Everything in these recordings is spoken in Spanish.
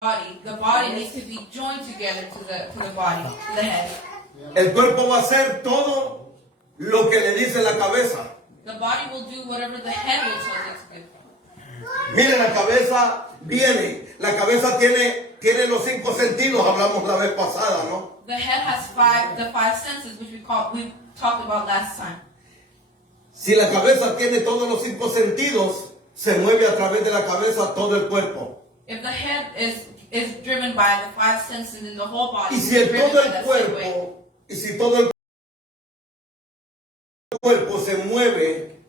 the body needs to be joined together to the body, to the head. El cuerpo va a hacer todo lo que le dice la cabeza. The body will do whatever the head will tell it to do. Mire, la cabeza viene. La cabeza tiene los 5 sentidos, hablamos la vez pasada, ¿no? The head has the five senses, which we talked about last time. Si la cabeza tiene todos los 5 sentidos, se mueve a través de la cabeza todo el cuerpo. If the head is driven by the 5 senses in the whole body, Y si todo el cuerpo se mueve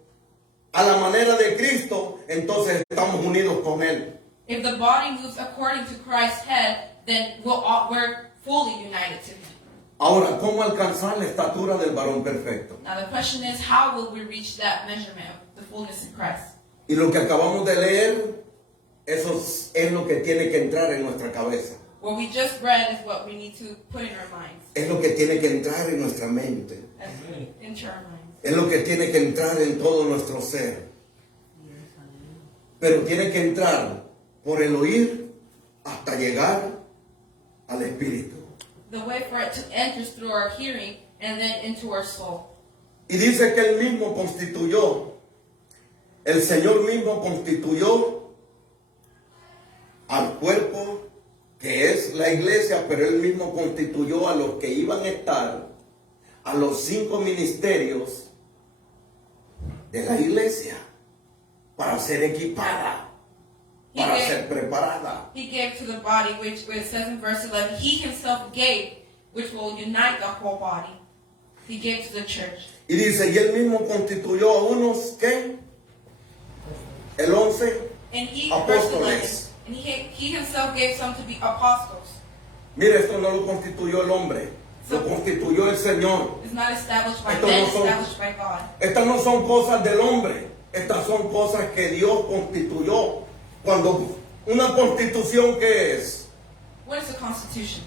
a la manera de Cristo, entonces estamos unidos con Él. If the body moves according to Christ's head, then we're fully united to Him. Ahora, ¿cómo alcanzar la estatura del varón perfecto? Now the question is, how will we reach that measurement of the fullness in Christ? Y lo que acabamos de leer, eso es lo que tiene que entrar en nuestra cabeza. What we just read is what we need to put in our minds. Es lo que tiene que entrar en nuestra mente. Into our minds. Es lo que tiene que entrar en todo nuestro ser. Pero tiene que entrar por el oír hasta llegar al espíritu. The way for it to enter is through our hearing and then into our soul. Y dice que Él mismo constituyó, el Señor mismo constituyó al cuerpo que es la iglesia, pero Él mismo constituyó a los que iban a estar, a los 5 ministerios de la iglesia, para ser equipada, para ser preparada. He gave to the body, which it says in verse 11, He Himself gave, which will unite the whole body. He gave to the church. Y dice, y Él mismo constituyó a unos, ¿qué? El 11, and he, apóstoles. And he Himself gave some to be apostles. Mire, esto no lo constituyó el hombre, lo constituyó el Señor. It's not established by man, established by God. Estas no son cosas del hombre, estas son cosas que Dios constituyó. Cuando una constitución, ¿qué es? What is a constitution?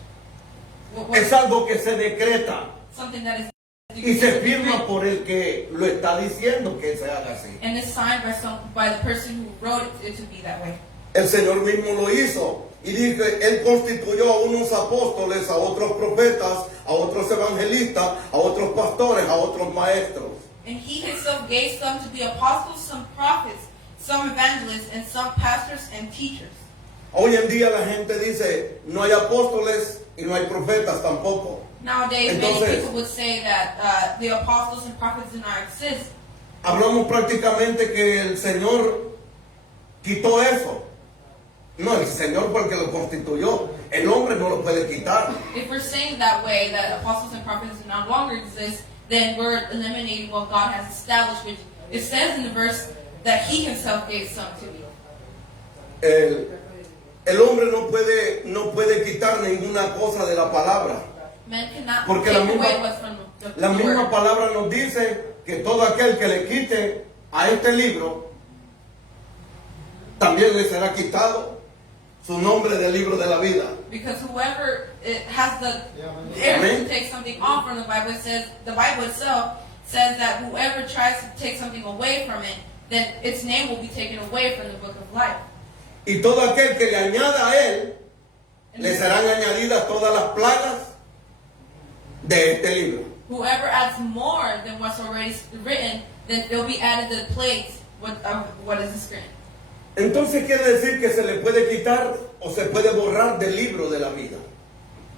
Es algo que se decreta Something that is y se firma por el que lo está diciendo que se haga así. and is signed by the person who wrote it to be that way. El Señor mismo lo hizo y dice, Él constituyó a unos apóstoles, a otros profetas, a otros evangelistas, a otros pastores, a otros maestros. And He Himself gave some to be apostles, some prophets, some evangelists, and some pastors and teachers. Hoy en día la gente dice, no hay apóstoles y no hay profetas tampoco. Nowadays, many people would say that the apostles and prophets do not exist. Hablamos prácticamente que el Señor quitó eso. No, el Señor fue el que lo constituyó. El hombre no lo puede quitar. If we're saying that way, that apostles and prophets no longer exist, then we're eliminating what God has established, which it says in the verse that He Himself gave some to me. El hombre no puede quitar ninguna cosa de la palabra. Men cannot Porque take away what's from la the misma word. palabra nos dice que todo aquel que le quite a este libro, también le será quitado su nombre del libro de la vida. Because whoever has the dare to take something off from the Bible itself says that whoever tries to take something away from it, then its name will be taken away from the book of life. Y todo aquel que le añada a él, le serán añadidas todas las plagas de este libro. Whoever adds more than what's already written, then it'll be added the plagues of what is written. Entonces quiere decir que se le puede quitar o se puede borrar del libro de la vida.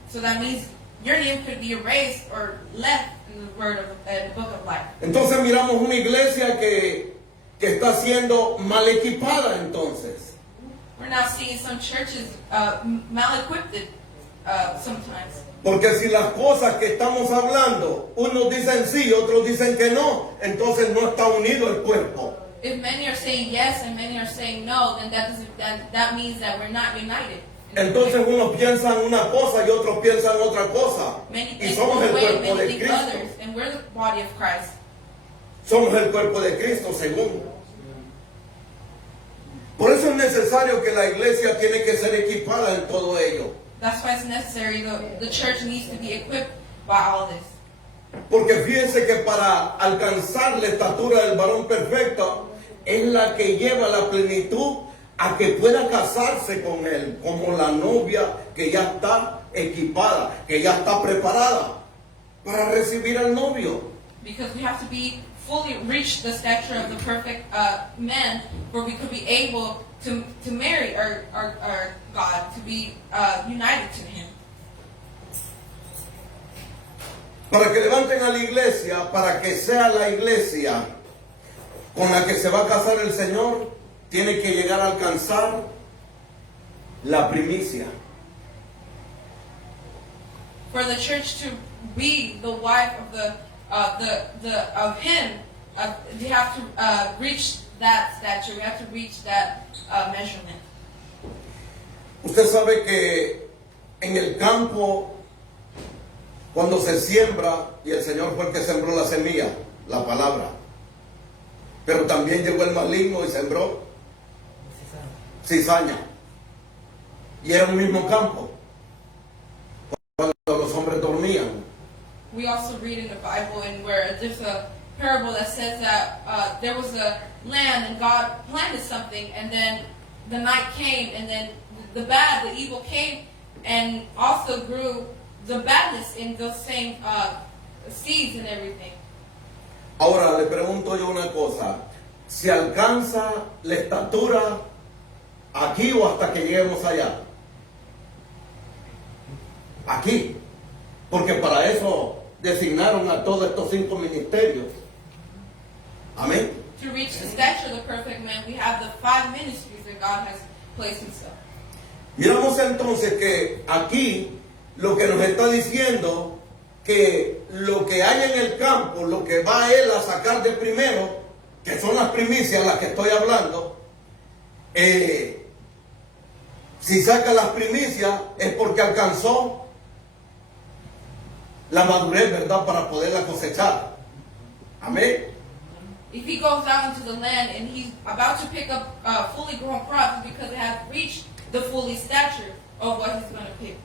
So that means your name could be erased or left in the word of the book of life. Entonces miramos una iglesia que está siendo mal equipada entonces. We're now seeing some churches mal-equipped sometimes. Porque si las cosas que estamos hablando, unos dicen sí, otros dicen que no, entonces no está unido el cuerpo. If many are saying yes and many are saying no, then that means that we're not united. Entonces unos piensan una cosa y otros piensan otra cosa. Many Y think somos one el way, cuerpo many de think Cristo. others, and we're the body of Christ. Somos el cuerpo de Cristo, según. Por eso es necesario que la iglesia tiene que ser equipada en todo ello. That's why it's necessary. The church needs to be equipped by all this. Porque fíjense que para alcanzar la estatura del varón perfecto es la que lleva la plenitud a que pueda casarse con él como la novia que ya está equipada, que ya está preparada para recibir al novio. Because we have to be fully reach the stature of the perfect man, where we could be able to marry our God, to be united to Him. Para que levanten a la iglesia, para que sea la iglesia con la que se va a casar el Señor, tiene que llegar a alcanzar la primicia. For the church to be the wife of Him, we have to reach that stature. We have to reach that measurement. Usted sabe que en el campo, cuando se siembra, y el Señor fue el que sembró la semilla, la palabra, pero también llegó el maligno y sembró cizaña. Y era un mismo campo cuando los hombres dormían. We also read in the Bible, and where there's a parable that says that there was a land and God planted something, and then the night came, and then the evil came, and also grew the badness in those same seeds and everything. Ahora le pregunto yo una cosa: ¿se alcanza la estatura aquí o hasta que lleguemos allá? Aquí, porque para eso designaron a todos estos 5 ministerios. Amén. To reach the stature of the perfect man, we have the 5 ministries that God has placed Himself. Miramos entonces que aquí lo que nos está diciendo, que lo que hay en el campo, lo que va él a sacar de primero, que son las primicias las que estoy hablando, si saca las primicias es porque alcanzó la madurez, ¿verdad?, para poderla cosechar. Amén. If he goes out into the land and he's about to pick up fully grown crops, it's because it has reached the fully stature of what he's going to pick.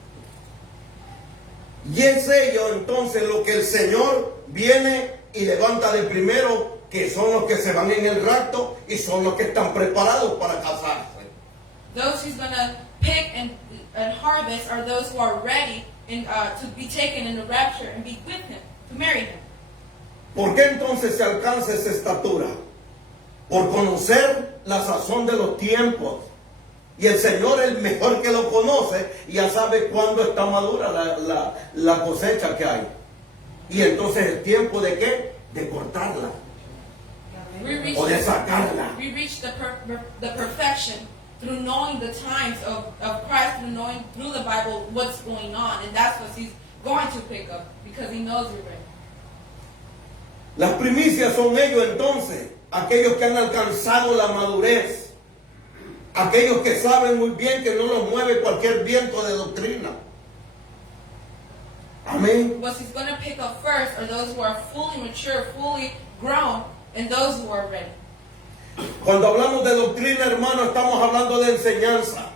Y es ello entonces lo que el Señor viene y levanta de primero, que son los que se van en el rapto y son los que están preparados para casarse. Those he's going to pick and harvest are those who are ready to be taken in the rapture and be with him, to marry him. ¿Por qué entonces se alcanza esa estatura? Por conocer la sazón de los tiempos. Y el Señor, el mejor que lo conoce, ya sabe cuándo está madura la cosecha que hay. Y entonces el tiempo de qué? De cortarla. O de sacarla. We reach the perfection through knowing the times of Christ, through knowing through the Bible what's going on. And that's what he's going to pick up, because he knows we're ready. Las primicias son ellos entonces, aquellos que han alcanzado la madurez, aquellos que saben muy bien que no los mueve cualquier viento de doctrina. Amén. What he's going to pick up first are those who are fully mature, fully grown, and those who are ready. Cuando hablamos de doctrina, hermano, estamos hablando de enseñanza.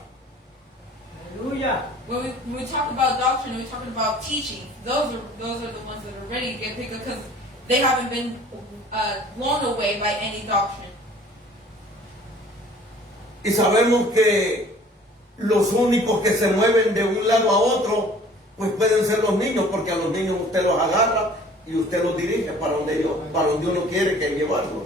Aleluya. When we talk about doctrine, we talk about teaching. Those are the ones that are ready to get picked up, because they haven't been blown away by any doctrine. Y sabemos que los únicos que se mueven de un lado a otro, pues pueden ser los niños, porque a los niños usted los agarra y usted los dirige para donde uno quiere que llevarlos.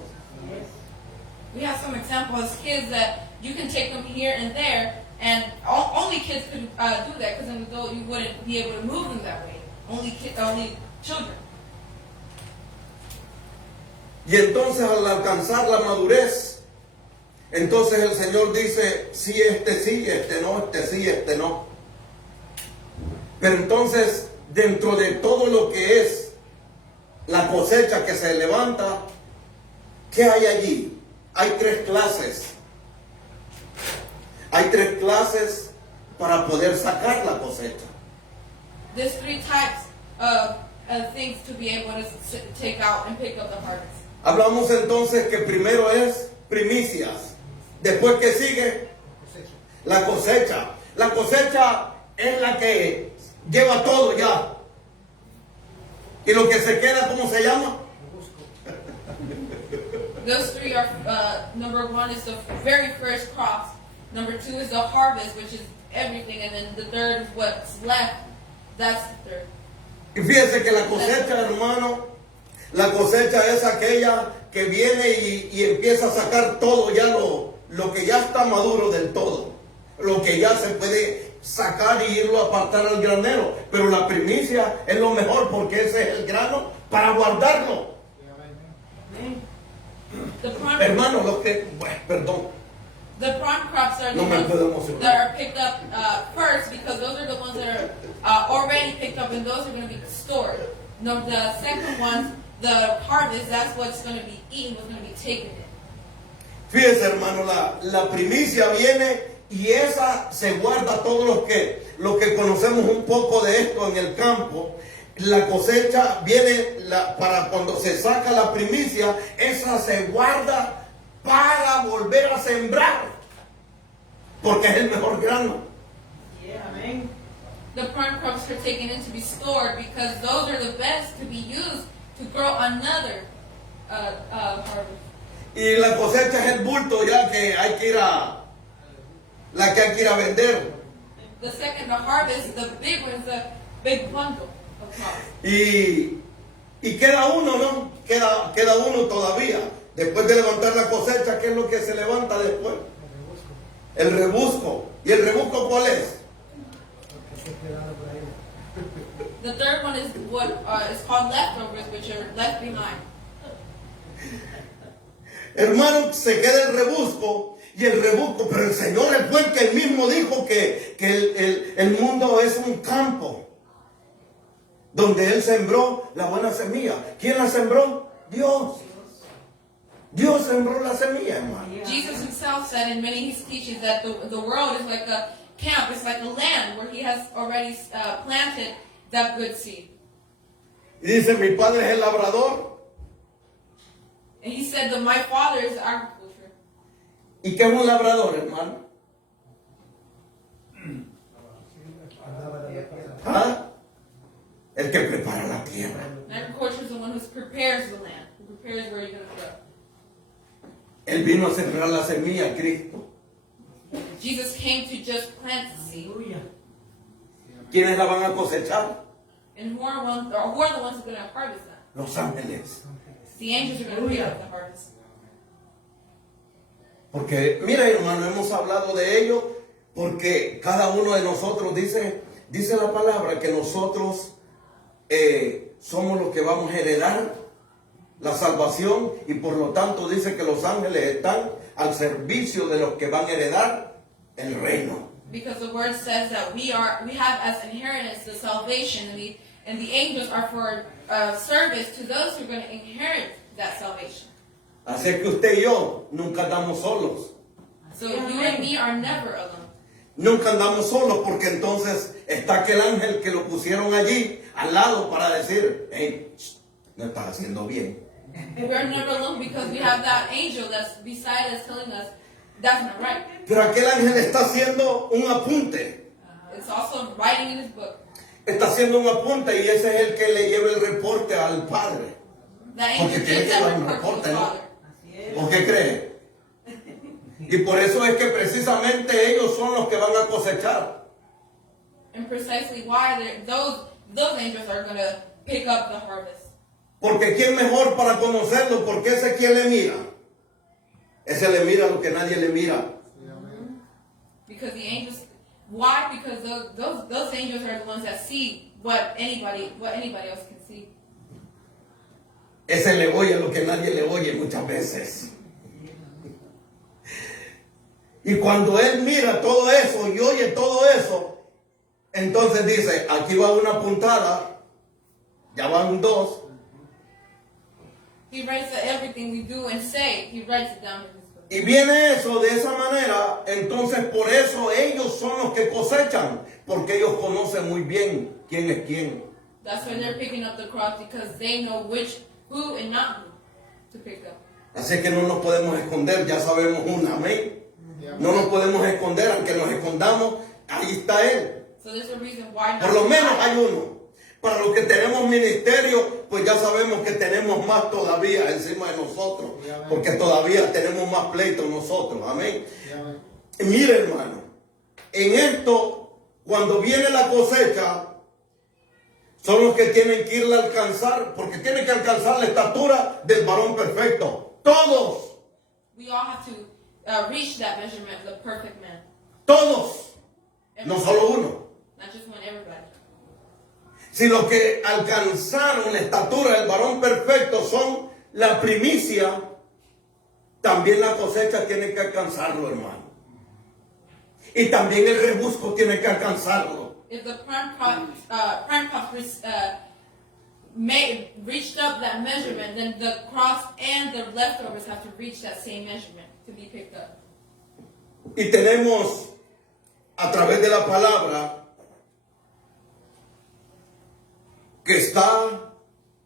We have some examples, kids that you can take them here and there, and only kids could do that, because an adult you wouldn't be able to move them that way. Only children. Y entonces al alcanzar la madurez, entonces el Señor dice, sí, este no, este sí, este no. Pero entonces, dentro de todo lo que es la cosecha que se levanta, ¿qué hay allí? Hay 3 clases. Hay 3 clases para poder sacar la cosecha. There's 3 types of things to be able to take out and pick up the harvest. Hablamos entonces que primero es primicias. Después, que sigue la cosecha. La cosecha es la que lleva todo ya. Y lo que se queda, ¿cómo se llama? Those 3 are, number 1 is the very first crops. Number 2 is the harvest, which is everything, and then the third is what's left. That's the third. Y fíjese que la cosecha, hermano, la cosecha es aquella que viene y empieza a sacar todo ya lo que ya está maduro del todo, lo que ya se puede sacar y irlo a apartar al granero. Pero la primicia es lo mejor porque ese es el grano para guardarlo. The prime, Hermano, los que, bueno, perdón, the prime crops are the no me puedo ones emocionar. that are picked up first, because those are the ones that are already picked up, and those are going to be stored. No, the second ones, the harvest, that's what's going to be eaten, what's going to be taken in. Fíjese, hermano, la primicia viene y esa se guarda. Todos los que conocemos un poco de esto en el campo. La cosecha viene para cuando se saca la primicia, esa se guarda para volver a sembrar, porque es el mejor grano. Yeah, amén. The prime crops are taken in to be stored, because those are the best to be used to grow another harvest. Y la cosecha es el bulto ya que hay que ir a vender. The second, the harvest, the big one, is the big bundle of crops. Y queda uno, ¿no? Queda uno todavía. Después de levantar la cosecha, ¿qué es lo que se levanta después? El rebusco. ¿Y el rebusco cuál es? The third one is what is called leftovers, which are left behind. Hermano, se queda el rebusco. Y el rebusco, pero el Señor es buen, que él mismo dijo que el mundo es un campo donde Él sembró la buena semilla. ¿Quién la sembró? Dios. Dios sembró la semilla, hermano. Jesus himself said in many of his teachings that the world is like a camp, it's like a land where he has already planted that good seed. Y dice, mi padre es el labrador. And he said that my father is agriculture. ¿Y qué es un labrador, hermano? ¿Ah? El que prepara la tierra. Agriculture is the one who prepares the land, who prepares where you're going to grow. Él vino a sembrar la semilla, Cristo. Jesus came to just plant the seed. Aleluya. ¿Quiénes la van a cosechar? And who are the ones who are going to harvest that? Los ángeles. The angels are going to pick up the harvest. Porque, mira, hermano, hemos hablado de ello porque cada uno de nosotros dice la palabra que nosotros somos los que vamos a heredar la salvación, y por lo tanto dice que los ángeles están al servicio de los que van a heredar el reino. Because the word says that we have as inheritance the salvation, and the angels are for service to those who are going to inherit that salvation. Así que usted y yo nunca andamos solos. So you and me are never alone. Nunca andamos solos, porque entonces está aquel ángel que lo pusieron allí al lado para decir, hey, no estás haciendo bien. We are never alone because we have that angel that's beside us telling us that's not right. Pero aquel ángel está haciendo un apunte. It's also writing in his book. Está haciendo un apunte, y ese es el que le lleva el reporte al Padre. The angel Porque tiene gives que dar that un report to reporte, his ¿no? father. ¿Por qué cree? Y por eso es que precisamente ellos son los que van a cosechar. And precisely why those angels are going to pick up the harvest. Porque ¿quién mejor para conocerlo? Porque ese quien le mira. Ese le mira lo que nadie le mira. Because the angels, why? Because those angels are the ones that see what anybody else can see. Ese le oye lo que nadie le oye muchas veces. Y cuando él mira todo eso y oye todo eso, entonces dice, aquí va una puntada, ya van dos. He writes that everything we do and say, he writes it down in his book. Y viene eso de esa manera, entonces por eso ellos son los que cosechan, porque ellos conocen muy bien quién es quién. That's why they're picking up the crops, because they know who and not who to pick up. Así que no nos podemos esconder, ya sabemos una, amén. No nos podemos esconder, aunque nos escondamos, ahí está Él. So there's a reason why not. Por lo menos hay uno. Para los que tenemos ministerio, pues ya sabemos que tenemos más todavía encima de nosotros, porque todavía tenemos más pleitos nosotros, amén. Mire, hermano, en esto, cuando viene la cosecha, son los que tienen que irla a alcanzar, porque tienen que alcanzar la estatura del varón perfecto. Todos, We all have to reach that measurement, the perfect man. todos, no Everybody. solo uno. Not just one, everybody. Si los que alcanzaron la estatura del varón perfecto son la primicia, también la cosecha tiene que alcanzarlo, hermano. Y también el rebusco tiene que alcanzarlo. If the prime crop reached up that measurement, then the cross and the leftovers have to reach that same measurement to be picked up. Y tenemos a través de la palabra que está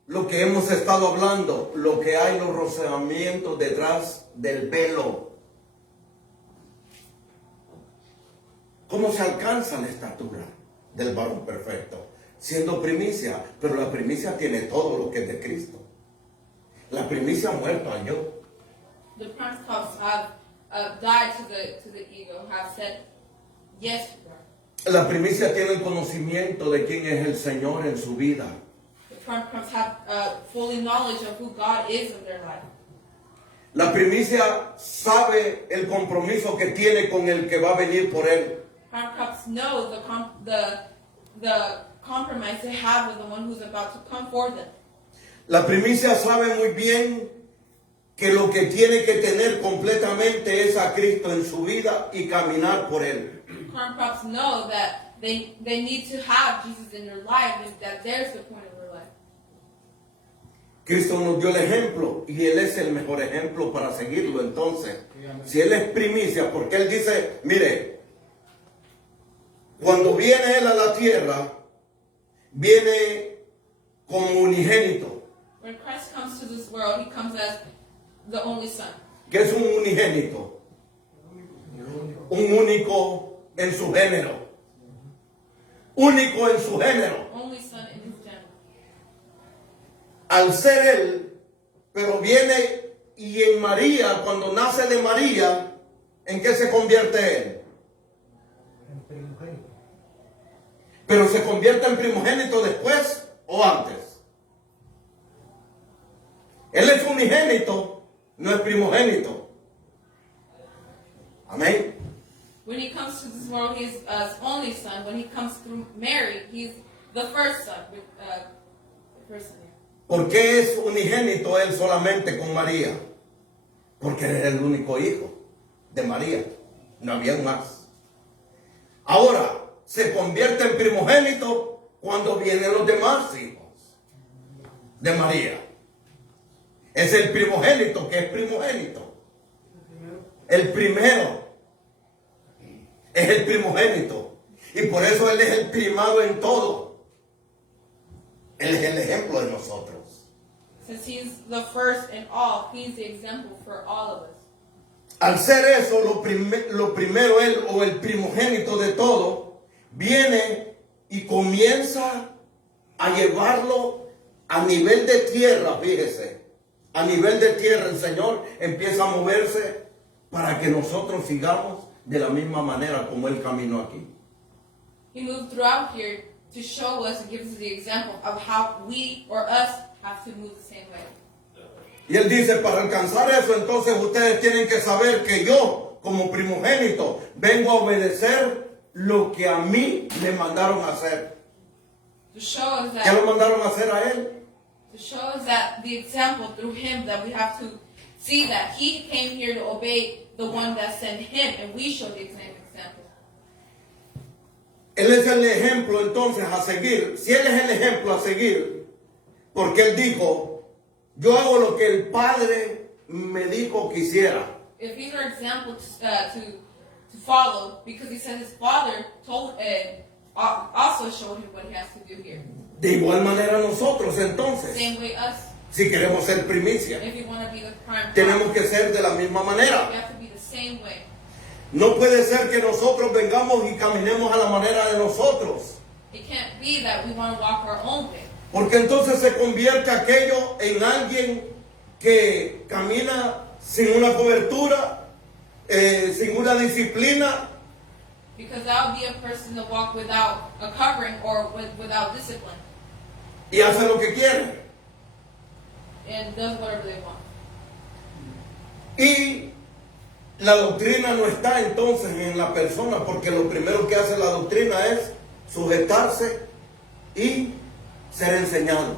lo que hemos estado hablando, lo que hay los rozamientos detrás del velo. ¿Cómo se alcanza la estatura del varón perfecto? Siendo primicia, pero la primicia tiene todo lo que es de Cristo. La primicia ha muerto al yo. The prime crops have died to the ego, have said yes to God. La primicia tiene el conocimiento de quién es el Señor en su vida. The prime crops have fully knowledge of who God is in their life. La primicia sabe el compromiso que tiene con el que va a venir por él. Prime crops know the compromise they have with the one who's about to come for them. La primicia sabe muy bien que lo que tiene que tener completamente es a Cristo en su vida y caminar por él. Prime crops know that they need to have Jesus in their life, and that there's the point of their life. Cristo nos dio el ejemplo y Él es el mejor ejemplo para seguirlo. Entonces, si Él es primicia, porque Él dice, mire, cuando viene Él a la tierra, viene como unigénito. When Christ comes to this world, he comes as the only son. ¿Qué es un unigénito? Un único en su género. Único en su género. Only son in his gender. Al ser Él, pero viene y en María, cuando nace de María, ¿en qué se convierte Él? En primogénito. Pero se convierte en primogénito después o antes. Él es unigénito, no es primogénito. Amén. When he comes to this world, he is his only son. When he comes through Mary, he's the first son. The first son. ¿Por qué es unigénito Él solamente con María? Porque Él era el único hijo de María. No había más. Ahora, se convierte en primogénito cuando vienen los demás hijos de María. Es el primogénito que es primogénito. El primero es el primogénito. Y por eso Él es el primado en todo. Él es el ejemplo de nosotros. Since he's the first in all, he's the example for all of us. Al ser eso, lo primero Él, o el primogénito de todo, viene y comienza a llevarlo a nivel de tierra, fíjese. A nivel de tierra el Señor empieza a moverse para que nosotros sigamos de la misma manera como Él caminó aquí. He moved throughout here to show us and give us the example of how we or us have to move the same way. Y Él dice, para alcanzar eso, entonces ustedes tienen que saber que yo, como primogénito, vengo a obedecer lo que a mí me mandaron a hacer. To show us ¿Qué lo that, mandaron a hacer a Él? to show us that the example through him, that we have to see that he came here to obey the one that sent him, and we show the same example. Él es el ejemplo entonces a seguir. Si Él es el ejemplo a seguir, porque Él dijo, yo hago lo que el Padre me dijo que hiciera. If he's our example to follow, because he said his father told also showed him what he has to do here. De igual manera nosotros entonces, Same way us, si queremos ser primicia, if you want to be the prime tenemos crop, que ser de la misma manera. you have to be the same way. No puede ser que nosotros vengamos y caminemos a la manera de nosotros, It can't be that we want to walk our own way. porque entonces se convierte aquello en alguien que camina sin una cobertura sin una disciplina, Because that would be a person to walk without a covering or without discipline y hace lo que quiere. and does whatever they want. Y la doctrina no está entonces en la persona, porque lo primero que hace la doctrina es sujetarse y ser enseñado.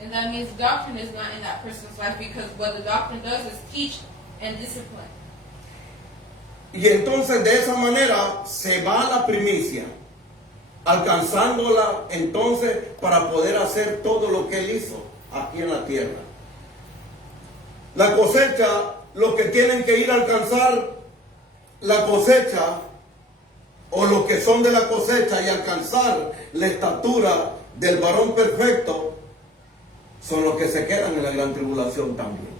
And that means doctrine is not in that person's life, because what the doctrine does is teach and discipline. Y entonces de esa manera se va a la primicia, alcanzándola entonces para poder hacer todo lo que él hizo aquí en la tierra. La cosecha, los que tienen que ir a alcanzar la cosecha, o los que son de la cosecha y alcanzar la estatura del varón perfecto, son los que se quedan en la gran tribulación también.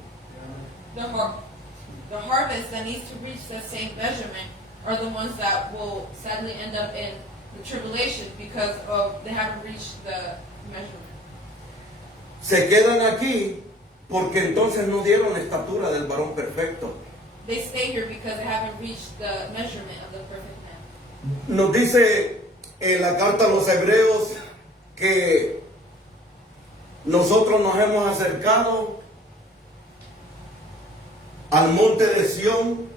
The harvest that needs to reach that same measurement are the ones that will sadly end up in the tribulation because they haven't reached the measurement. Se quedan aquí porque entonces no dieron la estatura del varón perfecto. They stay here because they haven't reached the measurement of the perfect man. Nos dice en la carta a los Hebreos que nosotros nos hemos acercado al monte de Sión,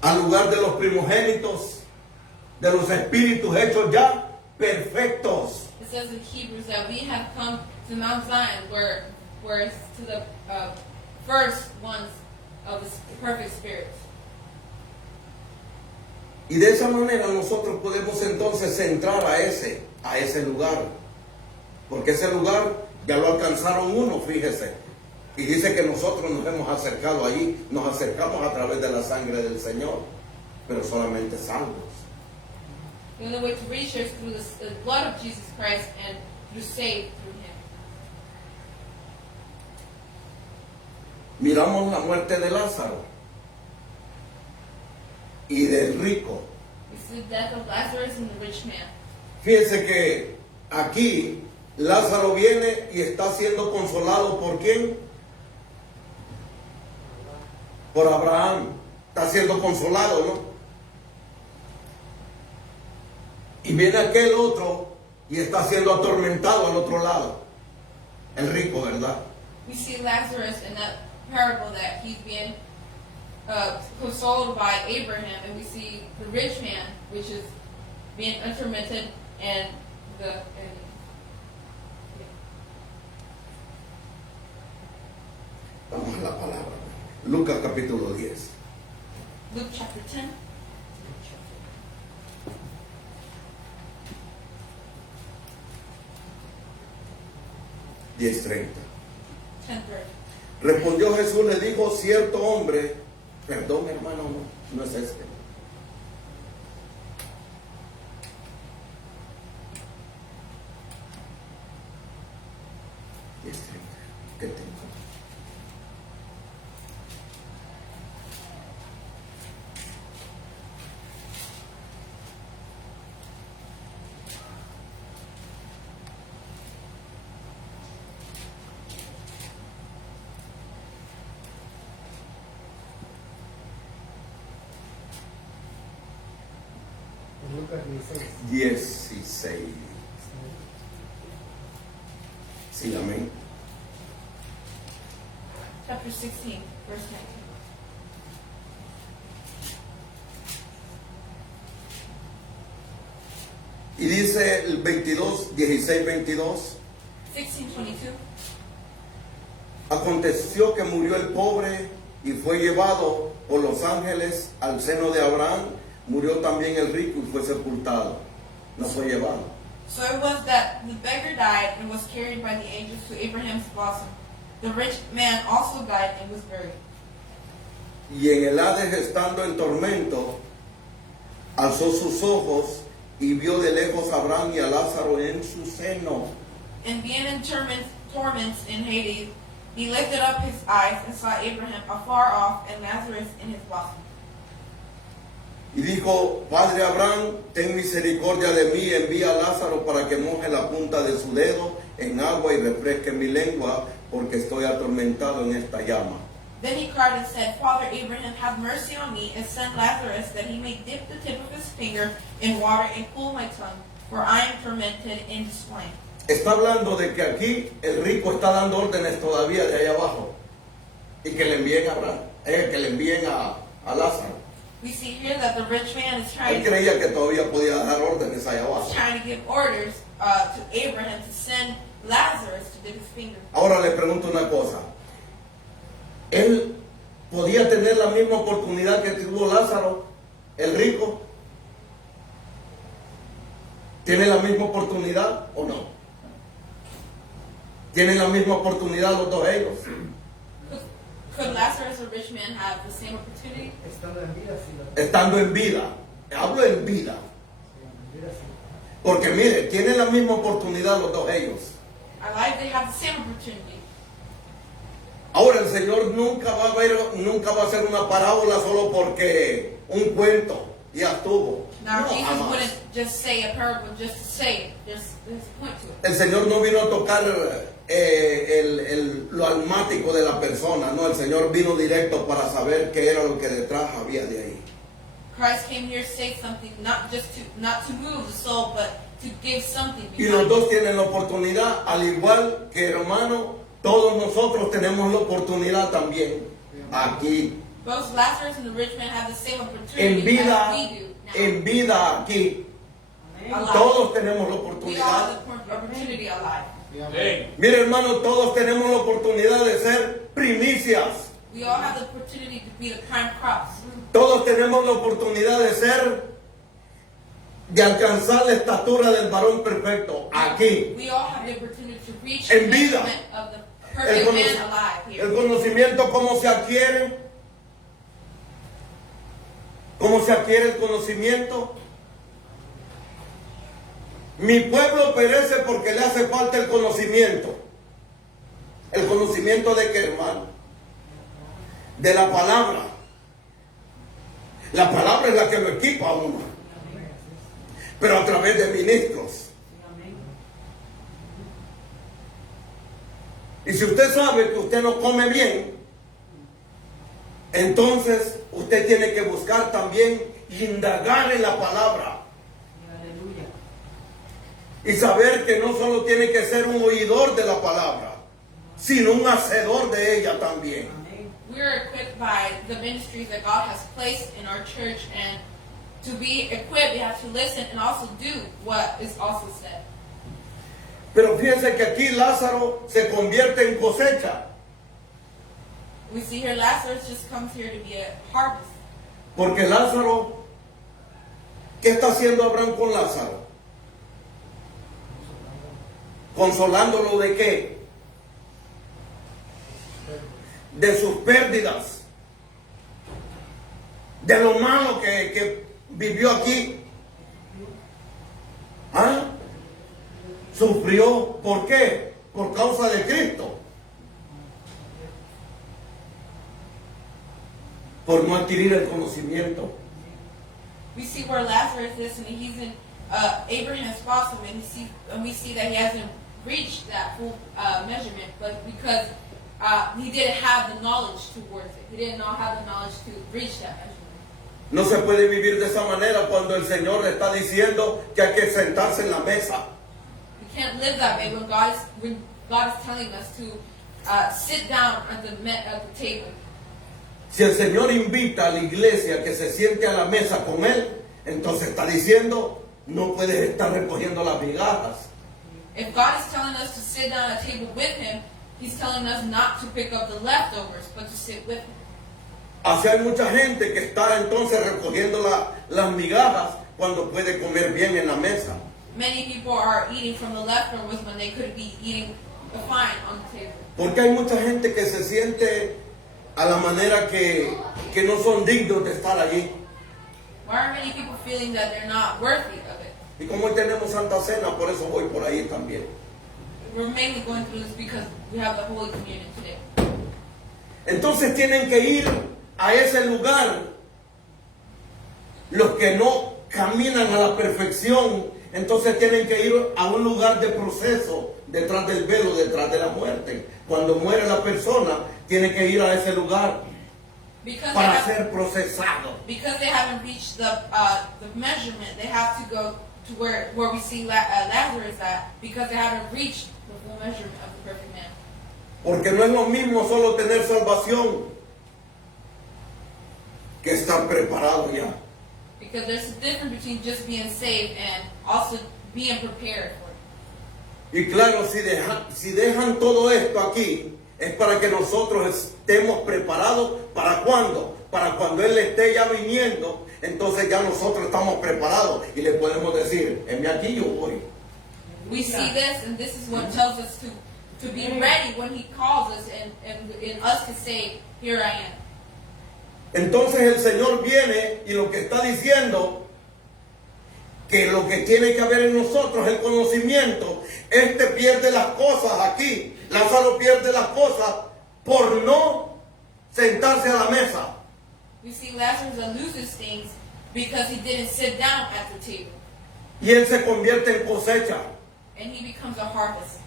al lugar de los primogénitos, de los espíritus hechos ya perfectos. It says in Hebrews that we have come to Mount Zion, where it's to the first ones of the perfect spirits. Y de esa manera nosotros podemos entonces entrar a ese lugar, porque ese lugar ya lo alcanzaron uno, fíjese. Y dice que nosotros nos hemos acercado allí, nos acercamos a través de la sangre del Señor, pero solamente salvos. The only way to reach here is through the blood of Jesus Christ and you're saved through Him. Miramos la muerte de Lázaro y del rico. We see the death of Lazarus and the rich man. Fíjense que aquí Lázaro viene y está siendo consolado ¿por quién? Por Abraham. Está siendo consolado, ¿no? Y viene aquel otro y está siendo atormentado al otro lado. El rico, ¿verdad? We see Lazarus in that parable that he's being consoled by Abraham, and we see the rich man, which is being tormented, and Vamos a la palabra. Lucas capítulo 10. Luke chapter 10. Diez 30. 10:30. Respondió Jesús, le dijo, cierto hombre, perdón hermano, no es este. ¿Qué tengo? Lucas 16. 16. Sí, amén. Chapter 16, verse 19. Y dice el 22, 16, 22. 16:22. Aconteció que murió el pobre y fue llevado por los ángeles al seno de Abraham. Murió también el rico y fue sepultado. No fue llevado. So it was that the beggar died and was carried by the angels to Abraham's bosom. The rich man also died and was buried. Y en el Hades, estando en tormento, alzó sus ojos y vio de lejos a Abraham y a Lázaro en su seno. And being in torments in Hades, he lifted up his eyes and saw Abraham afar off and Lazarus in his bosom. Y dijo, Padre Abraham, ten misericordia de mí, envía a Lázaro para que moje la punta de su dedo en agua y refresque mi lengua, porque estoy atormentado en esta llama. Then he cried and said, Father Abraham, have mercy on me, and send Lazarus that he may dip the tip of his finger in water and cool my tongue, for I am tormented in this flame. Está hablando de que aquí el rico está dando órdenes todavía de allá abajo y que le envíen que le envíen a Lázaro. We see here that the rich man is Él creía que todavía podía dar órdenes allá abajo. trying to give orders to Abraham to send Lazarus to dip his finger. Ahora le pregunto una cosa. ¿Él podía tener la misma oportunidad que tuvo Lázaro, el rico? ¿Tiene la misma oportunidad o no? ¿Tienen la misma oportunidad los dos ellos? Could Lazarus, a rich man, have the same opportunity? Estando en vida, sí lo Estando en vida. Hablo en vida. sí, en vida, sí. Porque mire, tienen la misma oportunidad los dos ellos. Alive, they have the same opportunity. Ahora el Señor nunca va a hacer una parábola solo porque un cuento ya estuvo. Now, No, Jesus jamás. wouldn't just say a parable just to say it. There's a point to it. El Señor no vino a tocar lo almático de la persona, no, el Señor vino directo para saber qué era lo que detrás había de ahí. Christ came here to say something, not to move the soul, but to give something. Y los dos tienen la oportunidad, al igual que hermano, todos nosotros tenemos la oportunidad también aquí, Both Lazarus and the rich man have the same opportunity en vida, as we do now. en vida aquí. Alive. Todos tenemos la We all oportunidad. have the opportunity alive. Mire hermano, todos tenemos la oportunidad de ser primicias. We all have the opportunity to be the prime crops. Todos tenemos la oportunidad de alcanzar la estatura del varón perfecto aquí. We all have the opportunity to reach En the vida. measurement of the El, perfect man alive here. el conocimiento, ¿cómo se adquiere? ¿Cómo se adquiere el conocimiento? Mi pueblo perece porque le hace falta el conocimiento. ¿El conocimiento de qué, hermano? De la palabra. La palabra es la que lo equipa a uno. Pero a través de ministros. Y si usted sabe que usted no come bien, entonces usted tiene que buscar también indagar en la palabra. Y saber que no solo tiene que ser un oidor de la palabra, sino un hacedor de ella también. We are equipped by the ministries that God has placed in our church, and to be equipped, you have to listen and also do what is also said. Pero fíjense que aquí Lázaro se convierte en cosecha, We see here Lazarus just comes here to be a harvest. porque Lázaro, ¿qué está haciendo Abraham con Lázaro? ¿Consolándolo de qué? De sus pérdidas, de lo malo que vivió aquí. ¿Ah? Sufrió, ¿por qué? Por causa de Cristo. Por no adquirir el conocimiento. We see where Lazarus is, and he's in Abraham's bosom, and we see that he hasn't reached that full measurement, but because he didn't have the knowledge towards it. He didn't have the knowledge to reach that measurement. No se puede vivir de esa manera cuando el Señor le está diciendo que hay que sentarse en la mesa. We can't live that way when God is telling us to sit down at the table. Si el Señor invita a la iglesia que se siente a la mesa con Él, entonces está diciendo, no puedes estar recogiendo las migajas. If God is telling us to sit down at a table with Him, He's telling us not to pick up the leftovers, but to sit with Him. Así hay mucha gente que está entonces recogiendo las migajas cuando puede comer bien en la mesa. Many people are eating from the leftovers when they could be eating the fine on the table. Porque hay mucha gente que se siente a la manera que no son dignos de estar allí. Why are many people feeling that they're not worthy of it? Y como hoy tenemos Santa Cena, por eso voy por ahí también. We're mainly going through this because we have the Holy Communion today. Entonces tienen que ir a ese lugar los que no caminan a la perfección entonces tienen que ir a un lugar de proceso, detrás del velo, detrás de la muerte. Cuando muere la persona, tiene que ir a ese lugar Because para ser procesado. because they haven't reached the measurement, they have to go to where we see Lazarus at, because they haven't reached the full measurement of the perfect man. Porque no es lo mismo solo tener salvación que estar preparado ya. Because there's a difference between just being saved and also being prepared for it. Y claro, si dejan todo esto aquí, es para que nosotros estemos preparados. ¿Para cuándo? Para cuando Él esté ya viniendo, entonces ya nosotros estamos preparados y le podemos decir, envíame aquí, yo voy. We see this, and this is what tells us to be ready when He calls us, and us to say, here I am. Entonces el Señor viene y lo que está diciendo, que lo que tiene que haber en nosotros es el conocimiento. Este pierde las cosas aquí. Lázaro pierde las cosas por no sentarse a la mesa. We see Lazarus loses things because he didn't sit down at the table. Y él se convierte en cosecha. And he becomes a harvest.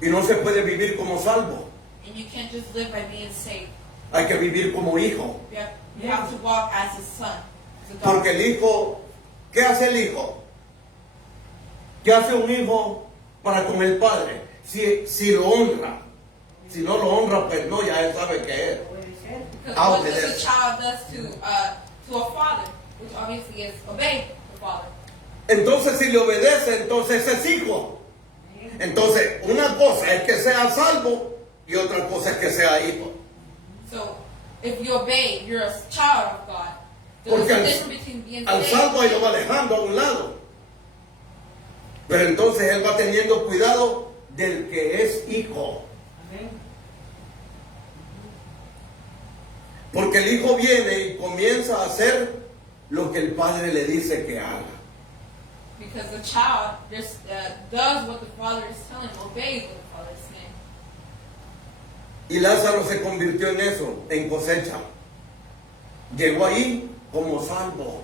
Y no se puede vivir como salvo. And you can't just live by being saved. Hay que vivir como hijo. You have to walk as his son. As a daughter. Porque el hijo, ¿qué hace el hijo? ¿Qué hace un hijo para con el padre? Si lo honra. Si no lo honra, pues no, ya él sabe qué es. Because what does a child does to a father, which obviously is obey the father. Entonces si le obedece, entonces es hijo. Entonces una cosa es que sea salvo y otra cosa es que sea hijo. So if you obey, you're a child of God. So Porque there's a difference between being al salvo ahí lo va dejando a un lado. Pero entonces él va teniendo cuidado del que es hijo. Porque el hijo viene y comienza a hacer lo que el padre le dice que haga. Because the child just does what the father is telling him, obeys what the father is saying. Y Lázaro se convirtió en eso, en cosecha. Llegó ahí como salvo.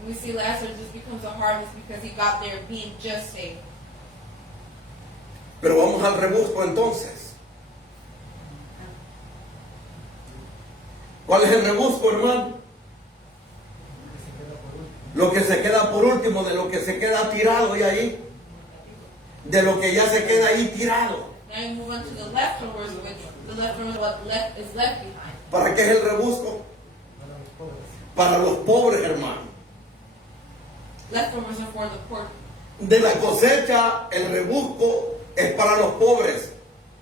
And we see Lazarus just becomes a harvest because he got there being just saved. Pero vamos al rebusco entonces. ¿Cuál es el rebusco, hermano? Lo que se queda por último, de lo que se queda tirado y ahí. De lo que ya se queda ahí tirado. Now you move on to the leftovers, which the leftovers what is left behind. ¿Para qué es el rebusco? Para los pobres, hermano. Leftovers are for the poor. De la cosecha, el rebusco es para los pobres.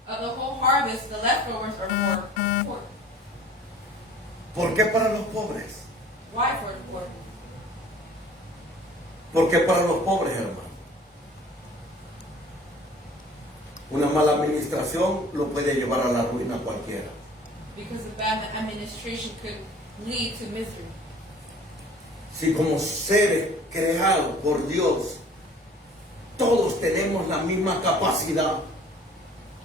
Of the whole harvest, the leftovers are for the poor. ¿Por qué para los pobres? Why for the poor? ¿Por qué para los pobres, hermano? Una mala administración lo puede llevar a la ruina cualquiera. Because the bad administration could lead to misery. Si como seres creados por Dios, todos tenemos la misma capacidad.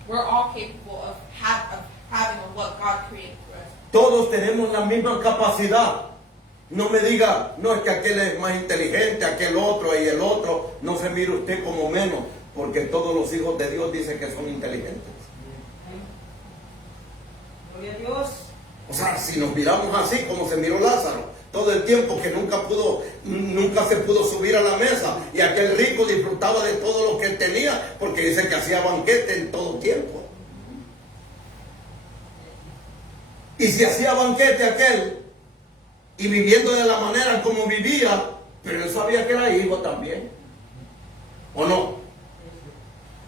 We're all capable of having what God created for us. Todos tenemos la misma capacidad. No me diga, no, es que aquel es más inteligente, aquel otro y el otro. No se mire usted como menos, porque todos los hijos de Dios dicen que son inteligentes. Gloria a Dios. O sea, si nos miramos así como se miró Lázaro, todo el tiempo que nunca se pudo subir a la mesa, y aquel rico disfrutaba de todo lo que él tenía, porque dice que hacía banquete en todo tiempo. Y si hacía banquete aquel, y viviendo de la manera como vivía, pero él sabía que era hijo también, ¿o no?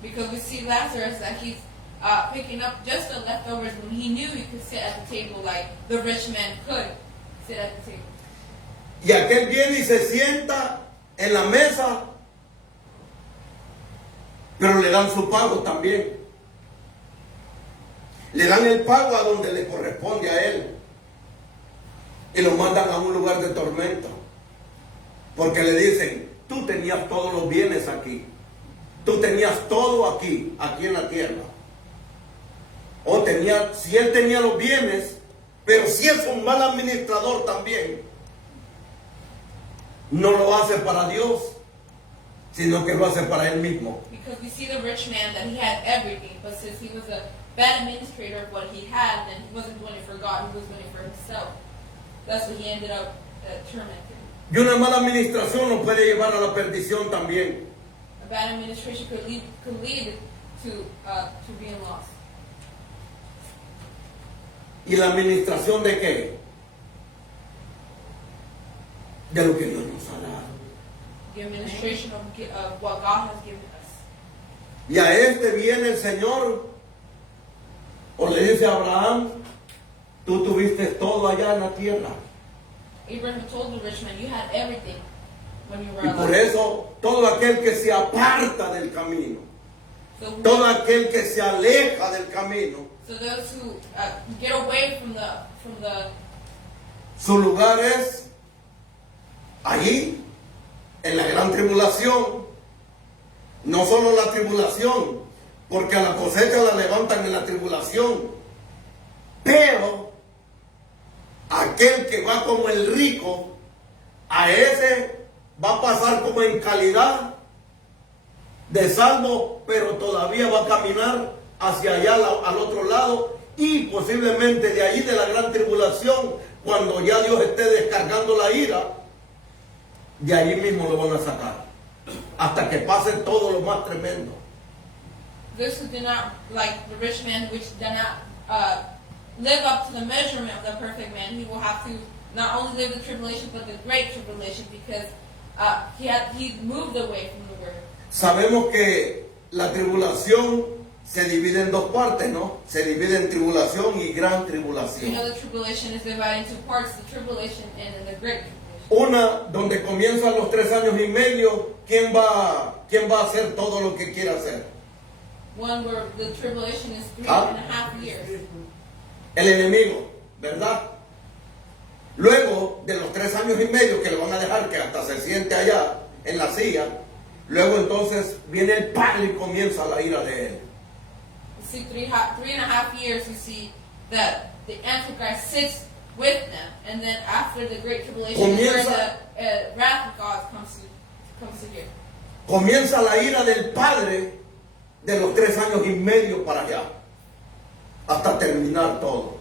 Because we see Lazarus that he's picking up just the leftovers when he knew he could sit at the table like the rich man could sit at the table. Y aquel viene y se sienta en la mesa, pero le dan su pago también. Le dan el pago a donde le corresponde a él. Y lo mandan a un lugar de tormento. Porque le dicen, tú tenías todos los bienes aquí. Tú tenías todo aquí en la tierra. O si él tenía los bienes, pero si es un mal administrador también. no lo hace para Dios, sino que lo hace para él mismo. Because we see the rich man that he had everything, but since he was a bad administrator of what he had, then he wasn't doing it for God, he was doing it for himself. That's what he ended up tormenting. Y una mala administración nos puede llevar a la perdición también. A bad administration could lead to being lost. ¿Y la administración de qué? De lo que Dios nos ha dado. The administration of what God has given us. Y a este viene el Señor, o le dice a Abraham, tú tuviste todo allá en la tierra. Abraham told the rich man, you had everything when you were Y por alive. eso todo aquel que se aparta del camino, So, todo aquel que se aleja del camino, so those who get away from the su lugar es allí, en la gran tribulación. No solo la tribulación, porque a la cosecha la levantan en la tribulación, pero aquel que va como el rico, a ese va a pasar como en calidad de salvo, pero todavía va a caminar hacia allá al otro lado, y posiblemente de allí de la gran tribulación, cuando ya Dios esté descargando la ira, de allí mismo lo van a sacar, hasta que pase todo lo más tremendo. those who did not, like the rich man, which did not live up to the measurement of the perfect man, he will have to not only live the tribulation, but the great tribulation, because he moved away from the word. Sabemos que la tribulación se divide en dos partes, ¿no? Se divide en tribulación y gran You tribulación. know, the tribulation is divided into parts, the tribulation and the great tribulation. Una donde comienzan los 3 años y medio, ¿quién va a hacer todo lo que quiera hacer? One where the tribulation is 3.5 years. El enemigo, ¿verdad? Luego de los 3 años y medio que le van a dejar que hasta se siente allá en la silla, luego entonces viene el Padre y comienza la ira de él. You see, 3.5 years, you see that the Antichrist sits with them, and then after the great tribulation, is where the wrath of God comes to here. Comienza la ira del Padre de los 3 años y medio para allá, hasta terminar todo.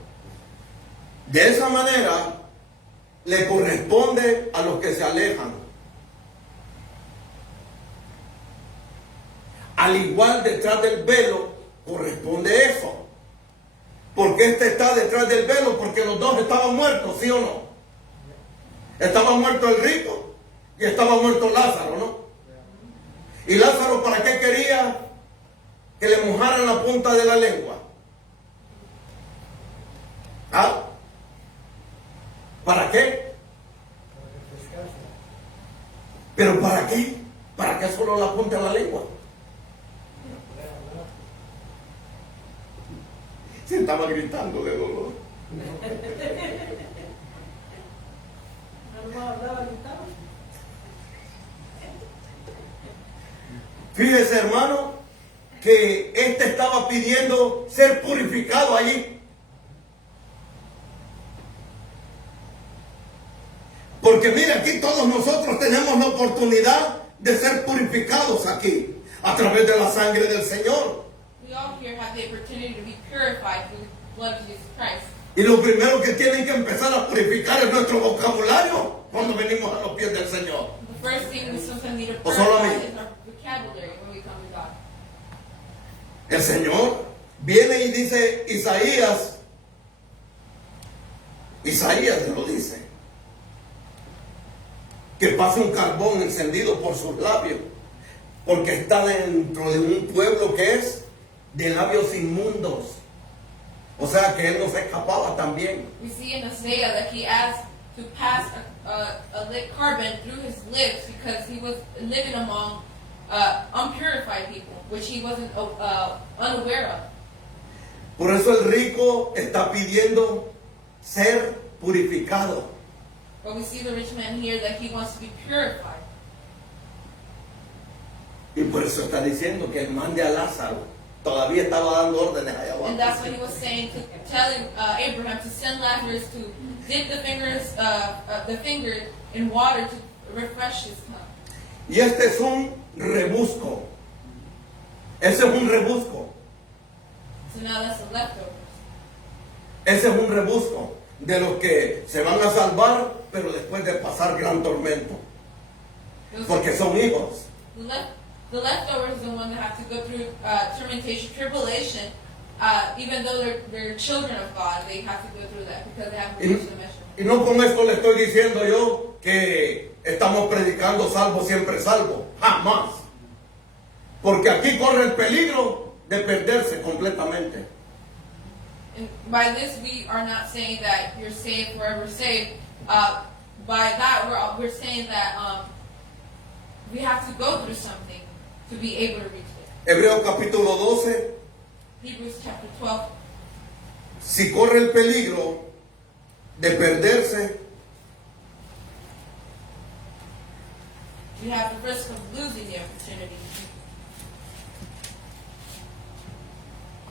De esa manera le corresponde a los que se alejan. Al igual detrás del velo corresponde eso. Porque este está detrás del velo, porque los dos estaban muertos, ¿sí o no? Estaba muerto el rico y estaba muerto Lázaro, ¿no? ¿Y Lázaro para qué quería que le mojaran la punta de la lengua? ¿Ah? ¿Para qué? ¿Pero para qué? ¿Para qué solo la punta de la lengua? Se estaba gritando de dolor. Fíjese, hermano, que este estaba pidiendo ser purificado allí. Porque mira, aquí todos nosotros tenemos la oportunidad de ser purificados aquí, a través de la sangre del Señor. We all here have the opportunity to be purified through the blood of Jesus Christ. Y lo primero que tienen que empezar a purificar es nuestro vocabulario cuando venimos a los pies del Señor. The first thing we sometimes need to O solo a purify mí. is our vocabulary when we come to God. El Señor viene y dice, Isaías lo dice, que pase un carbón encendido por sus labios, porque está dentro de un pueblo que es de labios inmundos. O sea que él no se escapaba también. We see in Isaiah that he asked to pass a lit carbon through his lips because he was living among unpurified people, which he wasn't unaware of. Por eso el rico está pidiendo ser purificado. But we see the rich man here that he wants to be purified. Y por eso está diciendo que mande a Lázaro. Todavía estaba dando órdenes allá abajo. And that's what he was saying, telling Abraham to send Lazarus to dip the finger in water refresh his cup. Y este es un rebusco. Ese es un rebusco. So now that's the leftovers. Ese es un rebusco de los que se van a salvar, pero después de pasar gran tormento. Porque son hijos. The leftovers are the ones that have to go through tormentation, tribulation. Even though they're children of God, they have to go through that because they have to reach the measure. Y no con esto le estoy diciendo yo que estamos predicando salvo siempre salvo. Jamás. Porque aquí corre el peligro de perderse completamente. And by this, we are not saying that you're saved forever saved. By that, we're saying that we have to go through something to be able to reach it. Hebreos capítulo 12. Hebrews chapter 12. Si corre el peligro de perderse, You have the risk of losing the opportunity.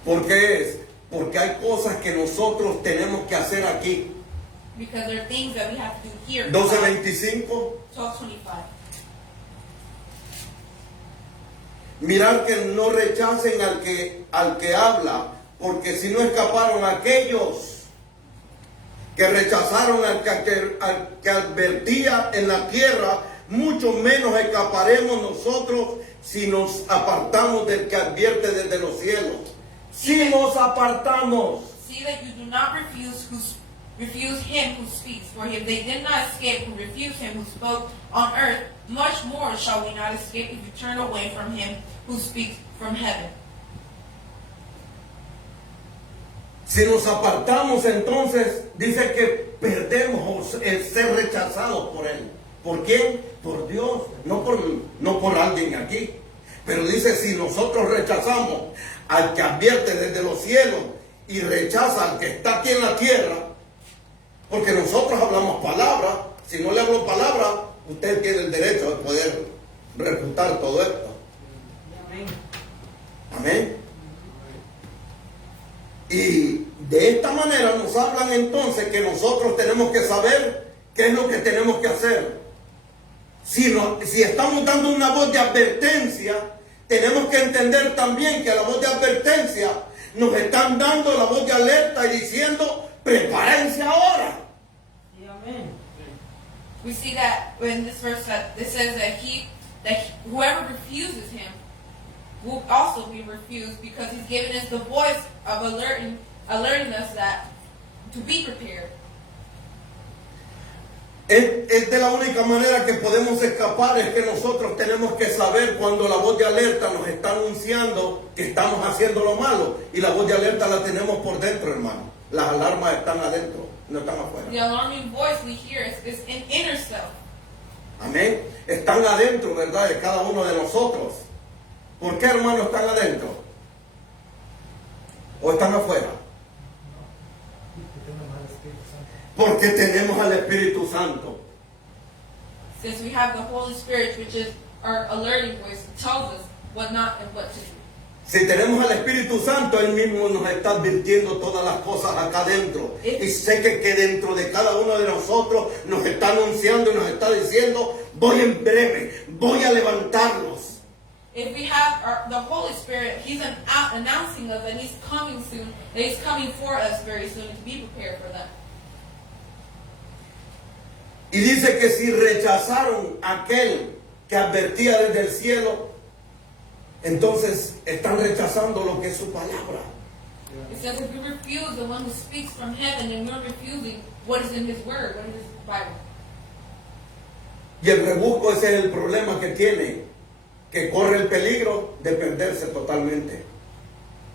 ¿por qué es? Porque hay cosas que nosotros tenemos que hacer aquí. Because there are things that we have to do here. 12:25. 12:25. Mirar que no rechacen al que habla, porque si no escaparon aquellos que rechazaron al que advertía en la tierra, mucho menos escaparemos nosotros si nos apartamos del que advierte desde los cielos. Si nos apartamos. See that you do not refuse him who speaks. For if they did not escape who refused him who spoke on earth, much more shall we not escape if you turn away from him who speaks from heaven. Si nos apartamos, entonces dice que perdemos el ser rechazados por él. ¿Por quién? Por Dios, no por alguien aquí. Pero dice, si nosotros rechazamos al que advierte desde los cielos y rechaza al que está aquí en la tierra, porque nosotros hablamos palabra, si no le hablo palabra, usted tiene el derecho de poder refutar todo esto. Amén. Amén. Y de esta manera nos hablan entonces que nosotros tenemos que saber qué es lo que tenemos que hacer. Si estamos dando una voz de advertencia, tenemos que entender también que la voz de advertencia nos están dando la voz de alerta y diciendo, prepárense ahora. Amén. We see that in this verse that it says that whoever refuses him will also be refused, because he's given us the voice of alerting us that to be prepared. Es de la única manera que podemos escapar, es que nosotros tenemos que saber cuando la voz de alerta nos está anunciando que estamos haciendo lo malo, y la voz de alerta la tenemos por dentro, hermano. Las alarmas están adentro, no están afuera. The alarming voice we hear is in inner self. Amén. Están adentro, ¿verdad? De cada uno de nosotros. ¿Por qué, hermano, están adentro? ¿O están afuera? Porque tenemos al Espíritu Santo. Since we have the Holy Spirit, which is our alerting voice, it tells us what not and what to do. Si tenemos al Espíritu Santo, Él mismo nos está advirtiendo todas las cosas acá adentro. Y sé que dentro de cada uno de nosotros nos está anunciando y nos está diciendo, voy en breve, voy a levantarlos. If we have the Holy Spirit, He's announcing us that He's coming soon, that He's coming for us very soon, to be prepared for that. Y dice que si rechazaron a aquel que advertía desde el cielo, entonces están rechazando lo que es su palabra. It says if you refuse the one who speaks from heaven, and you're refusing what is in His Word, what is His Bible. Y el rebusco, ese es el problema que tiene, que corre el peligro de perderse totalmente.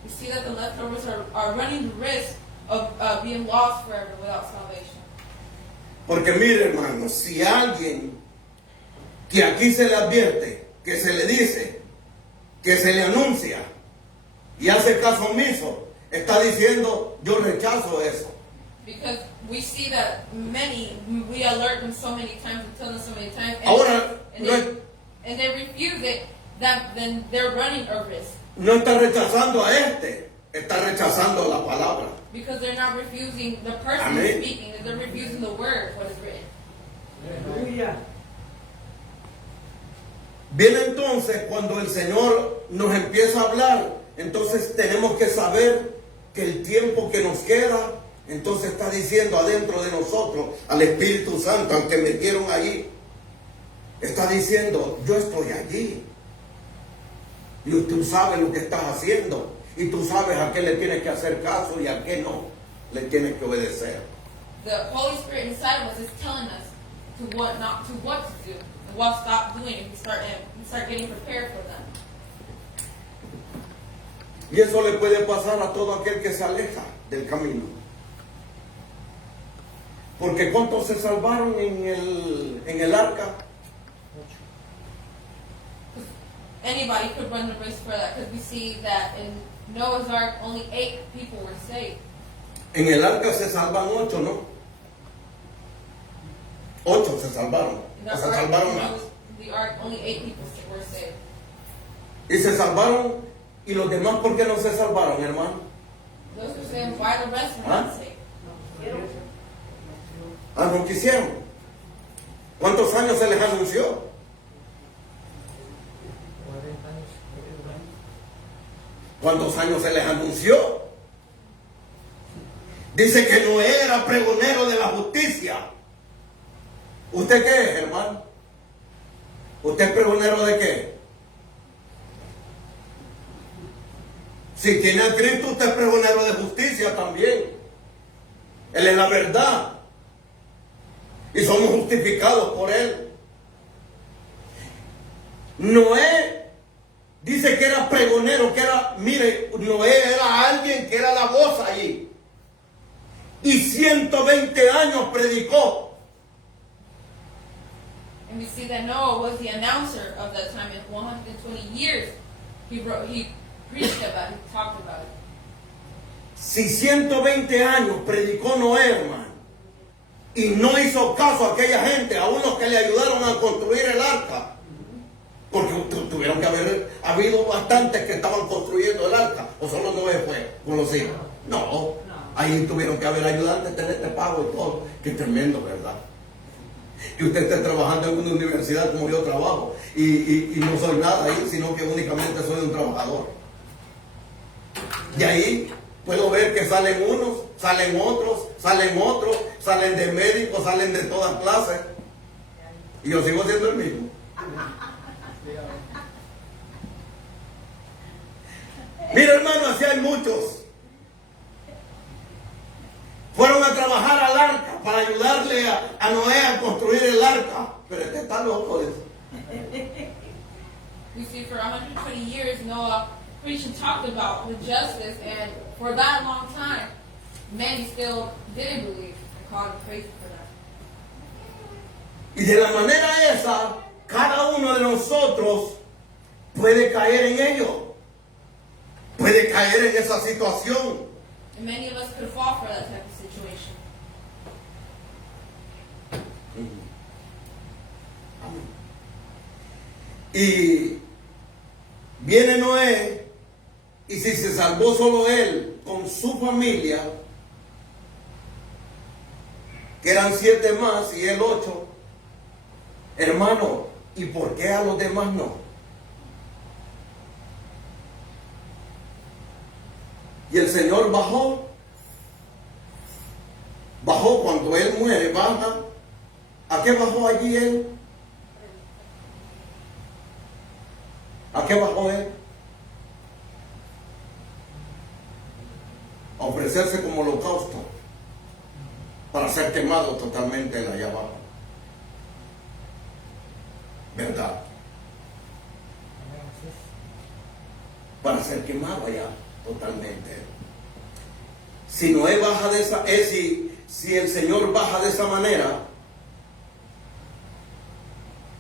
You see that the leftovers are running the risk of being lost forever without salvation. Porque mire, hermano, si alguien que aquí se le advierte, que se le dice, que se le anuncia y hace caso omiso, está diciendo, yo rechazo eso. Because we see that we alert them so many times, we tell them so many times, Ahora, and they refuse it, then they're running a risk. No está rechazando a está rechazando la palabra. Because they're not refusing the person Amén. who's speaking, they're refusing the word, what is written. Aleluya. Viene entonces cuando el Señor nos empieza a hablar, entonces tenemos que saber que el tiempo que nos queda, entonces está diciendo adentro de nosotros, al Espíritu Santo, al que metieron allí, está diciendo, yo estoy allí. Y tú sabes lo que estás haciendo. Y tú sabes a qué le tienes que hacer caso y a qué no le tienes que obedecer. The Holy Spirit inside of us is telling us to what to do, and what to stop doing if we start getting prepared for them. Y eso le puede pasar a todo aquel que se aleja del camino. Porque ¿cuántos se salvaron en el arca? Anybody could run the risk for that, because we see that in Noah's Ark only 8 people were saved. En el arca se salvan 8, ¿no? 8 se salvaron. In O se salvaron más. the ark, only 8 people were saved. Y se salvaron. ¿Y los demás por qué no se salvaron, hermano? Those who saved, why the rest were not saved? Ah, no quisieron. ¿Cuántos años se les anunció? 40 años. ¿Cuántos años se les anunció? Dice que Noé era pregonero de la justicia. ¿Usted qué es, hermano? ¿Usted es pregonero de qué? Si tiene a Cristo, usted es pregonero de justicia también. Él es la verdad. Y somos justificados por Él. Noé dice que era pregonero, que era, mire, Noé era alguien que era la voz allí. Y 120 años predicó. And we see that Noah was the announcer of that time. In 120 years, he preached about it, he talked about it. Si 120 años predicó Noé, hermano, y no hizo caso a aquella gente, a unos que le ayudaron a construir el arca, porque tuvieron que haber habido bastantes que estaban construyendo el arca, o solo Noé fue con los hijos. No, ahí tuvieron que haber ayudantes, tener este pago y todo. Qué tremendo, ¿verdad? Que usted esté trabajando en una universidad como yo trabajo y no soy nada ahí, sino que únicamente soy un trabajador. Y ahí puedo ver que salen unos, salen otros, salen de médicos, salen de todas clases. Y yo sigo siendo el mismo. Mira, hermano, así hay muchos. Fueron a trabajar al arca para ayudarle a Noé a construir el arca. Pero este está loco de eso. We see for 120 years, Noah preached and talked about the justice, and for that long time, many still didn't believe and called him crazy for that. Y de la manera esa, cada uno de nosotros puede caer en ello. Puede caer en esa situación. And many of us could fall for that type of situation. Y viene Noé, y si se salvó solo él con su familia, que eran 7 más y él 8, hermano, ¿y por qué a los demás no? Y el Señor bajó cuando él muere, baja. ¿A qué bajó allí él? ¿A qué bajó él? A ofrecerse como holocausto para ser quemado totalmente allá abajo. ¿Verdad? Para ser quemado allá totalmente. Si Noé baja de esa, si el Señor baja de esa manera,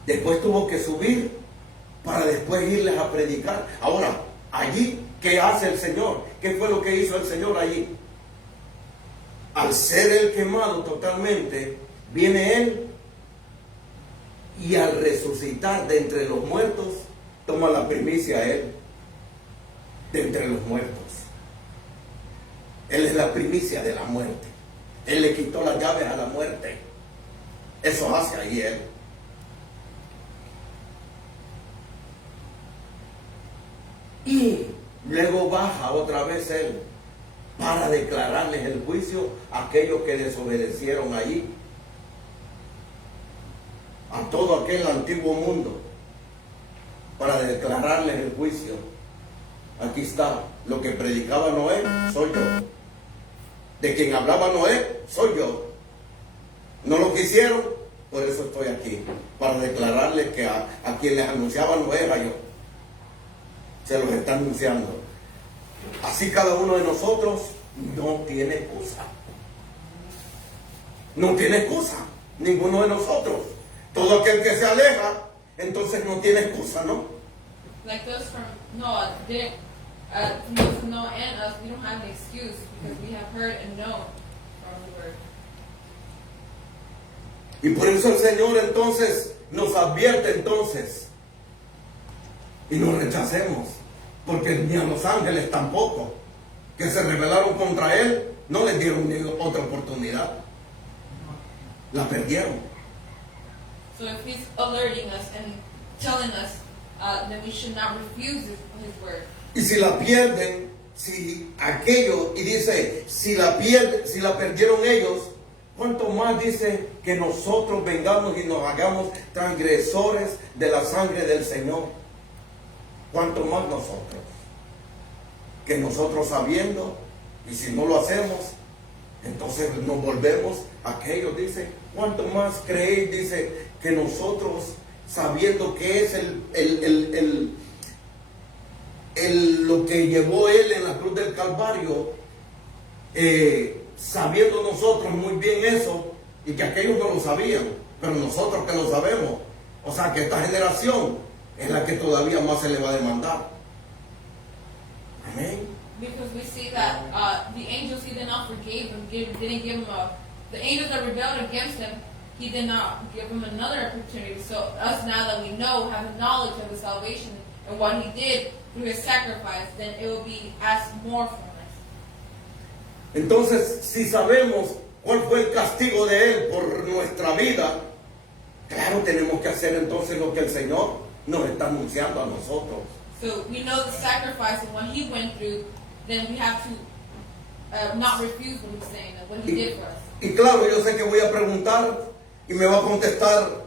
después tuvo que subir para después irles a predicar. Ahora, allí, ¿qué hace el Señor? ¿Qué fue lo que hizo el Señor allí? Al ser él quemado totalmente, viene él y al resucitar de entre los muertos, toma la primicia a él de entre los muertos. Él es la primicia de la muerte. Él le quitó las llaves a la muerte. Eso hace ahí él. Y luego baja otra vez Él para declararles el juicio a aquellos que desobedecieron allí, a todo aquel antiguo mundo, para declararles el juicio. Aquí está, lo que predicaba Noé, soy yo. De quien hablaba Noé, soy yo. No lo quisieron, por eso estoy aquí, para declararles que a quien les anunciaba Noé era yo. Se los está anunciando. Así cada uno de nosotros no tiene excusa. No tiene excusa, ninguno de nosotros. Todo aquel que se aleja, entonces no tiene excusa, ¿no? Like those from Noah, from those from Noah and us, we don't have an excuse because we have heard and known from the word. Y por eso el Señor entonces nos advierte entonces. Y no rechacemos, porque ni a los ángeles tampoco, que se rebelaron contra Él, no les dieron ni otra oportunidad. La perdieron. So if he's alerting us and telling us that we should not refuse his word. Y si la pierden, si aquello, y dice, si la perdieron ellos, ¿cuánto más dice que nosotros vengamos y nos hagamos transgresores de la sangre del Señor? ¿Cuánto más nosotros? Que nosotros sabiendo, y si no lo hacemos, entonces nos volvemos a aquellos, dice, ¿cuánto más creéis? Dice, que nosotros sabiendo que es lo que llevó Él en la cruz del Calvario, sabiendo nosotros muy bien eso, y que aquellos no lo sabían, pero nosotros que lo sabemos, o sea que esta generación es la que todavía más se le va a demandar. Amén. Because we see that the angels he did not forgive him, didn't give him the angels that rebelled against him, he did not give him another opportunity. So us now that we know, have the knowledge of his salvation and what he did through his sacrifice, then it will be asked more from us. Entonces, si sabemos cuál fue el castigo de Él por nuestra vida, claro, tenemos que hacer entonces lo que el Señor nos está anunciando a nosotros. So we know the sacrifice and what he went through, then we have to not refuse what he's saying, what he did for us. Y claro, yo sé que voy a preguntar y me va a contestar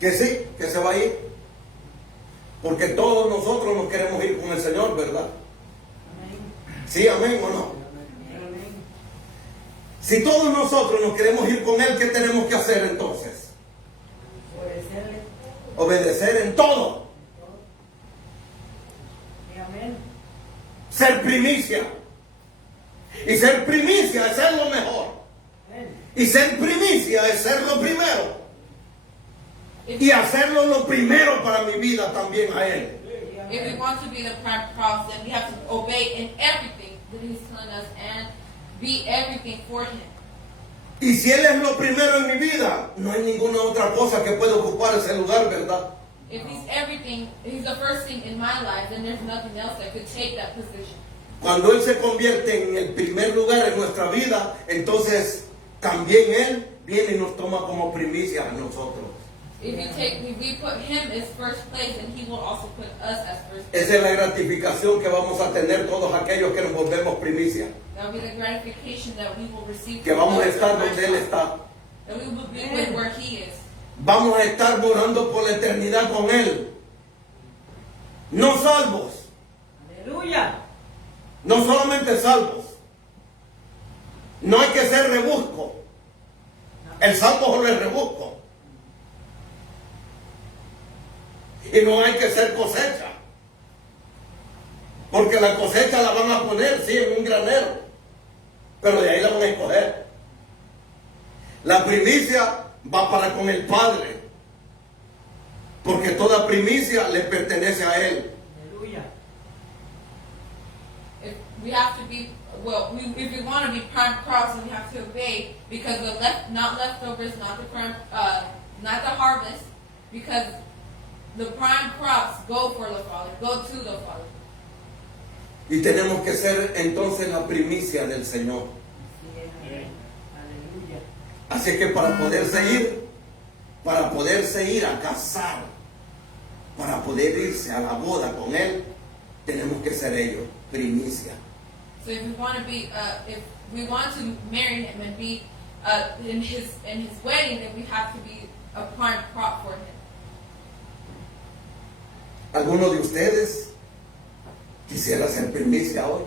que sí, que se va a ir. Porque todos nosotros nos queremos ir con el Señor, ¿verdad? Sí, amén o no. Si todos nosotros nos queremos ir con Él, ¿qué tenemos que hacer entonces? Obedecer en todo. Ser primicia. Y ser primicia es ser lo mejor. Y ser primicia es ser lo primero. Y hacerlo lo primero para mi vida también a Él. If we want to be the prime cross, then we have to obey in everything that he's telling us and be everything for him. Y si Él es lo primero en mi vida, no hay ninguna otra cosa que pueda ocupar ese lugar, ¿verdad? If he's everything, he's the first thing in my life, then there's nothing else that could take that position. Cuando Él se convierte en el primer lugar en nuestra vida, entonces también Él viene y nos toma como primicia a nosotros. If we put him as first place, then he will also put us as first place. Esa es la gratificación que vamos a tener todos aquellos que nos volvemos primicia. That will be the gratification that we will receive. Que vamos a estar donde Él está. That we will be with where he is. Vamos a estar morando por la eternidad con Él. No salvos. Aleluya. No solamente salvos. No hay que ser rebusco. El salvo solo es rebusco. Y no hay que ser cosecha. Porque la cosecha la van a poner, sí, en un granero. Pero de ahí la van a escoger. La primicia va para con el Padre. Porque toda primicia le pertenece a Él. Aleluya. If we have to be, if we want to be prime crops, then we have to obey, because not leftovers, not the prime, not the harvest, because the prime crops go for the Father, go to the Father. Y tenemos que ser entonces la primicia del Señor. Aleluya. Así que para poderse ir a casar, para poder irse a la boda con Él, tenemos que ser ellos, primicia. So if we want to marry him and be in his wedding, then we have to be a prime crop for him. ¿Alguno de ustedes quisiera ser primicia hoy?